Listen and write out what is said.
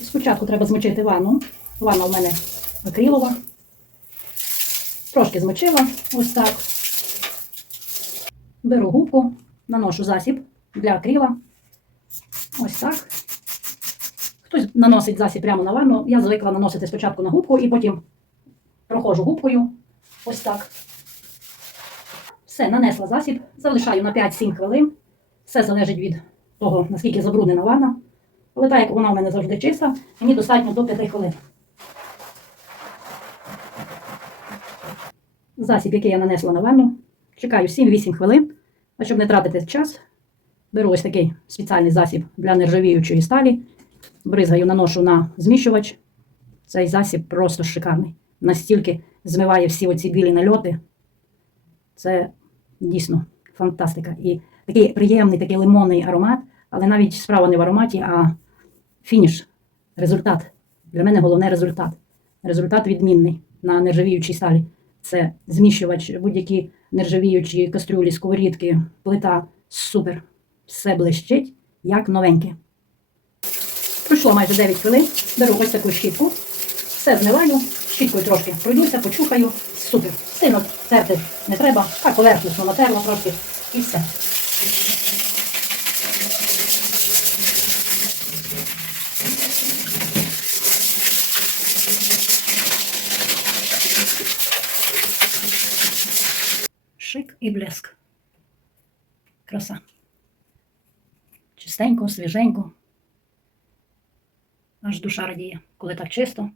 Спочатку треба змочити ванну. Ванна у мене акрилова. Трошки змочила, ось так. Беру губку, наношу засіб для акрила. Ось так. Хтось наносить засіб прямо на ванну. Я звикла наносити спочатку на губку і потім проходжу губкою. Ось так. Все, нанесла засіб, залишаю на 5-7 хвилин. Все залежить від того, наскільки забруднена ванна. Але так як вона у мене завжди чиста, мені достатньо до 5 хвилин. Засіб, який я нанесла на ванну, чекаю 7-8 хвилин. А щоб не тратити час, беру ось такий спеціальний засіб для нержавіючої сталі. Бризгаю, наношу на зміщувач. Цей засіб просто шикарний. Настільки змиває всі оці білі нальоти. Це дійсно фантастика. І такий приємний, такий лимонний аромат, але навіть справа не в ароматі, а фініш, результат. Для мене головне результат. Результат відмінний на нержавіючій сталі. Це зміщувач, будь-які нержавіючі кастрюлі, сковорідки, плита. Супер. Все блищить, як новеньке. Пройшло майже 9 хвилин. Беру ось таку щітку. Все змиваю, щіткою трошки пройдуся, почухаю. Супер. Сильно терти не треба. Так, поверхнісно натерла трошки і все. Шик і блеск. Краса. Чистенько, свіженько. Аж душа радіє, коли так чисто,